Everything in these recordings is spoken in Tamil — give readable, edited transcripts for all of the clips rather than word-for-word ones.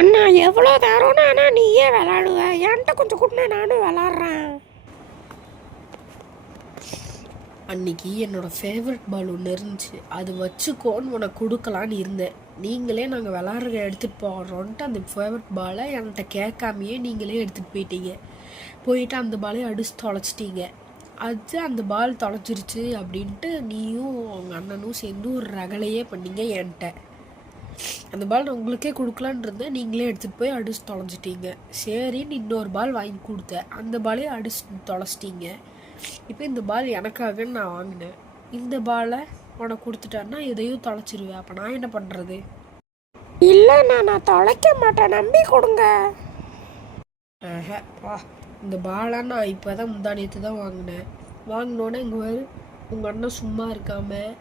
அண்ணா எவ்வளோ தரோன்னா அண்ணா நீயே விளாடுவ, என்கிட்ட கொஞ்சம் கூட நானும் விளாட்றேன். அன்னைக்கு என்னோடய ஃபேவரட் பால் ஒன்று இருந்துச்சு, அது வச்சுக்கோன்னு உனக்கு கொடுக்கலான்னு இருந்தேன். நீங்களே நாங்கள் விளாட்றத எடுத்துகிட்டு போகிறோன்ட்டு அந்த ஃபேவரட் பாலை என்கிட்ட கேட்காமையே நீங்களே எடுத்துகிட்டு போயிட்டு அந்த பாலையை அடிச்சு தொலைச்சிட்டீங்க. அது அந்த பால் தொலைச்சிருச்சு அப்படின்ட்டு நீயும் உங்கள் அண்ணனும் சேர்ந்து ஒரு ரகலையே பண்ணீங்க என்கிட்ட. அந்த பால் நான் உங்களுக்கே கொடுக்கலான் இருந்தேன், நீங்களே எடுத்துகிட்டு போய் அடிச்சு தொலைஞ்சிட்டீங்க. சரின்னு இன்னொரு பால் வாங்கி கொடுத்தேன், அந்த பாலையே அடிச்சு தொலைச்சிட்டீங்க. இப்போ இந்த பால் எனக்காகன்னு நான் வாங்கினேன், இந்த பாலை உனக்கு கொடுத்துட்டேன்னா எதையும் தொலைச்சிருவேன். அப்போ நான் என்ன பண்ணுறது? இல்லைண்ணா நான் தொலைக்க மாட்டேன், நம்பி கொடுங்க. வா, இந்த பாலை நான் இப்போ தான் முந்தானியத்து தான் வாங்கினோன்னே இங்கே வேறு உங்கள் அண்ணன் சும்மா இருக்காமல்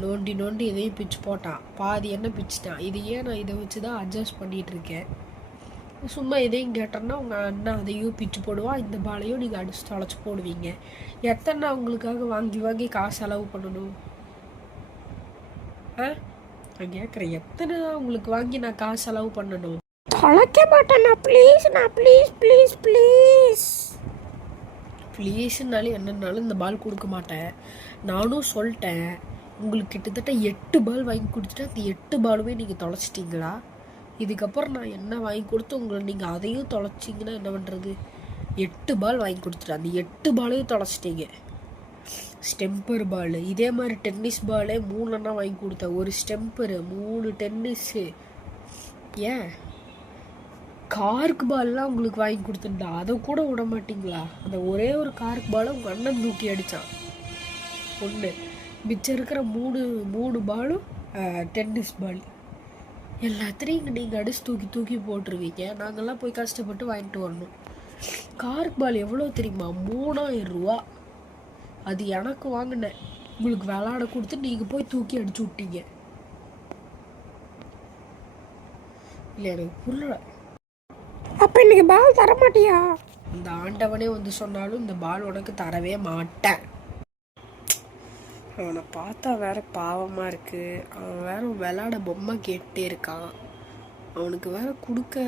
நோண்டி எதையும் பிச்சு போட்டான், பாதி என்ன பிச்சுட்டான். இதையே நான் இதை வச்சு தான் அட்ஜஸ்ட் பண்ணிகிட்ருக்கேன். சும்மா எதையும் கேட்டோன்னா உங்கள் அண்ணன் அதையும் பிச்சு போடுவான், இந்த பாலையும் நீங்கள் அடிச்சு தொலைச்சி போடுவீங்க. எத்தனை உங்களுக்காக வாங்கி காசு செலவு பண்ணணும்? நான் கேட்குறேன், எத்தனை உங்களுக்கு வாங்கி நான் காசு செலவு பண்ணணும்? தொலைக்க மாட்டேண்ணா, ப்ளீஸ். ப்ளீஸ்னாலும் என்னன்னாலும் இந்த பால் கொடுக்க மாட்டேன். நானும் சொல்லிட்டேன், உங்களுக்கு கிட்டத்தட்ட 8 பால் வாங்கி கொடுத்துட்டு அந்த 8 பாலுமே நீங்கள் தொலைச்சிட்டிங்களா? இதுக்கப்புறம் நான் என்ன வாங்கி கொடுத்து உங்களை நீங்கள் அதையும் தொலைச்சிங்கன்னா என்ன பண்ணுறது? 8 பால் வாங்கி கொடுத்துட்டு அந்த 8 பாலையும் தொலைச்சிட்டீங்க. ஸ்டெம்பர் பால், இதே மாதிரி டென்னிஸ் பாலே 3 அண்ணா வாங்கி கொடுத்தேன், ஒரு ஸ்டெம்பரு 3 டென்னிஸு. ஏன் கார்க் பால்லாம் உங்களுக்கு வாங்கி கொடுத்துட்டா அதை கூட விட மாட்டிங்களா? அந்த ஒரே ஒரு கார்க் பாலை உங்கள் அண்ணன் தூக்கி அடித்தான் ஒன்று, மிச்சம் இருக்கிற மூணு பாலும் டென்னிஸ் பால். எல்லாத்தையும் இங்கே நீங்கள் அடிச்சு தூக்கி போட்டுருவீங்க, நாங்கள்லாம் போய் கஷ்டப்பட்டு வாங்கிட்டு வரணும். கார்க் பால் எவ்வளோ தெரியுமா? 3000 ரூபா. அது எனக்கு வாங்கினேன், உங்களுக்கு விளாட கொடுத்து நீங்கள் போய் தூக்கி அடிச்சு விட்டீங்க. இல்லை எனக்கு புரியல. அப்போ இன்னைக்கு பால் தர மாட்டியா? இந்த ஆண்டவனே வந்து சொன்னாலும் இந்த பால் உனக்கு தரவே மாட்டேன். அவனை பார்த்தா வேற பாவமாக இருக்குது. அவன் வேற விளாட பொம்மை கேட்டே இருக்கான். அவனுக்கு வேற கொடுக்க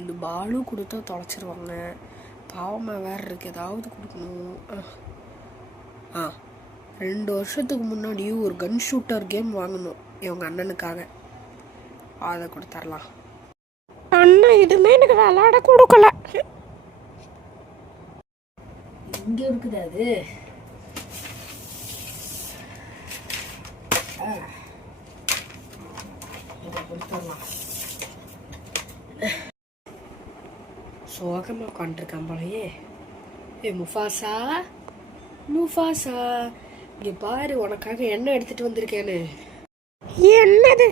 இந்த பாலும் கொடுத்தா தொலைச்சிருவாங்க, பாவமாக வேற இருக்கு. ஏதாவது கொடுக்கணும். 2 வருஷத்துக்கு முன்னாடி ஒரு கன் ஷூட்டர் கேம் வாங்கணும் இவங்க அண்ணனுக்காக, அதை கொடுத்துர்லாம். அண்ணன் இதுமே எனக்கு விளாட கொடுக்கல. இங்கே இருக்குது அது. சோகமா உட்காந்துருக்கான் போலயே. முஃபாசா இங்க பாரு, உனக்காக என்ன எடுத்துட்டு வந்திருக்கேன்னு. என்னது?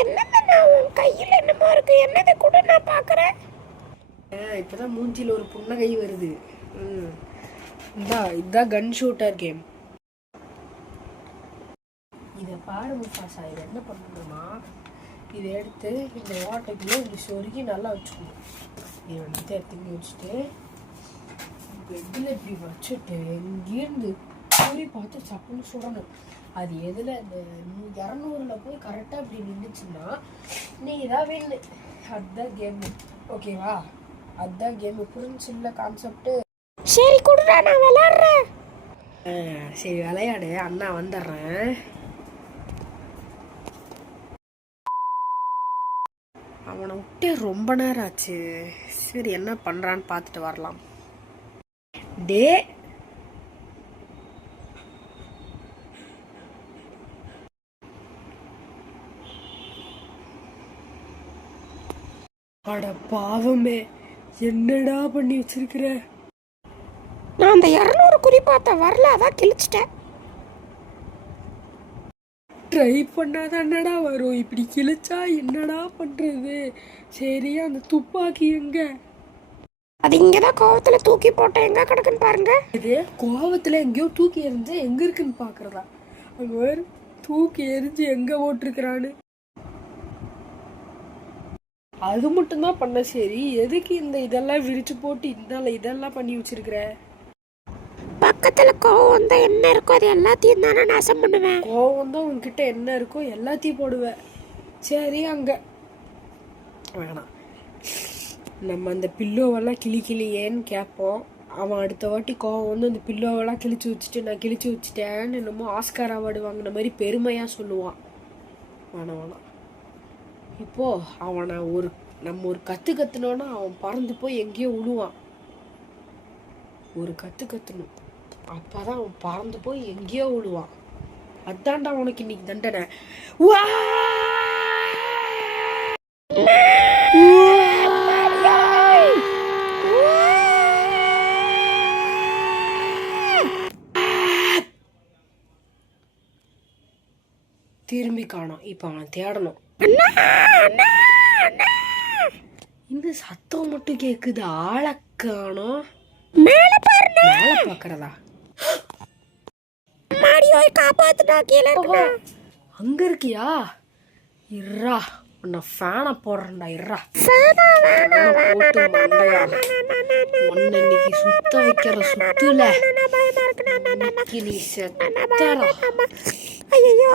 என்னது? நான் உன் கையில் என்னமா இருக்கு? என்னது கூட நான் பார்க்குறேன். இப்போதான் மூஞ்சியில் ஒரு புன்னகை வருது. இதான் கன் ஷூட்டர் கேம். இதை பாரு முஃபாசா, இதை என்ன பண்ணணுமா, இதை எடுத்து இந்த ஓட்டைக்குள்ளே இப்படி சொருகி நல்லா வச்சுக்கணும். இதை வந்து எடுத்து வச்சுட்டு பெட்டில் இப்படி வச்சுட்டு எங்கேருந்து கூறி பார்த்து சப்புன்னு சுடணும். அது எதில் இந்த 200ல் போய் கரெக்டாக இப்படி நின்றுச்சுன்னா நீ தான் வேணு. அதுதான் கேமு, ஓகேவா? அதுதான் கேமு, புரிஞ்சுல்ல கான்செப்டு? சரி கொடுறா, நான் விளையாடுறேன். சரி விளையாடு, அண்ணா வந்துடுறேன். அவனை விட்டே ரொம்ப நேரம் ஆச்சு. சரி என்ன பண்ணுறான்னு பார்த்துட்டு வரலாம். டே அட பாவமே, என்னடா பண்ணி வச்சிருக்கிற? நான் அந்த 200 குறி பார்த்த வரல, அதான் கிழிச்சிட்டேன். ட்ரை பண்ணாதானடா வரும், இப்படி கிழிச்சா என்னடா பண்ணுறது? சரி அந்த துப்பாக்கி எங்க? அது இங்கே தான் கோவத்தில் தூக்கி போட்டேன், எங்கே கிடக்குன்னு பாருங்க. இது கோவத்தில் எங்கேயோ தூக்கி எறிஞ்சு எங்கே இருக்குன்னு பார்க்குறதா? அங்கே வேறு தூக்கி எரிஞ்சு எங்கே போட்டிருக்கிறான்னு அது மட்டும்தான் பண்ண. சரி எதுக்கு இந்த இதெல்லாம் விரிச்சு போட்டு இதெல்லாம் பண்ணி வச்சிருக்கிற? பக்கத்துல கோவம் தான் என்ன இருக்கோ அது எல்லாத்தையும் தானே நாசம் பண்ணுவேன். கோவம் தான் உன்கிட்ட என்ன இருக்கோ எல்லாத்தையும் போடுவேன். சரி அங்க வேணாம். நம்ம அந்த பில்லோவெல்லாம் கிளிக்கிளியேன்னு கேட்போம். அவன் அடுத்த வாட்டி கோவம் வந்து அந்த பில்லோவெல்லாம் கிழிச்சு வச்சுட்டு நான் கிழிச்சு வச்சுட்டேன்னு என்னமோ ஆஸ்கார் அவார்டு வாங்கின மாதிரி பெருமையாக சொல்லுவான். வேணாம். இப்போது அவனை நம்ம ஒரு கற்றுனோன்னா அவன் பறந்து போய் எங்கேயோ விழுவான். ஒரு கற்றுணும், அப்போ தான் அவன் பறந்து போய் எங்கேயோ விழுவான். அதான்டா உனக்கு இன்னைக்கு தண்டனை. திரும்பி காணோம். இப்போ அவன் தேடணும். இந்த சத்தம் மட்டும் கேக்குது, ஆளை காணோம். மேல பாருங்க. மேல பாக்குறதா? மாடியோய் காப்பாத்துடா, கீழ இருக்கா. அங்க இருக்கியா? இர்ரா, உன்னை ஃபேனை போடுறேன்டா. இர்ரா, போட்டு மண்டையா உன்னை இன்னைக்கு சுத்த வைக்கிற சுத்துல இன்னைக்கு நீ செத்தடா. ஐயோ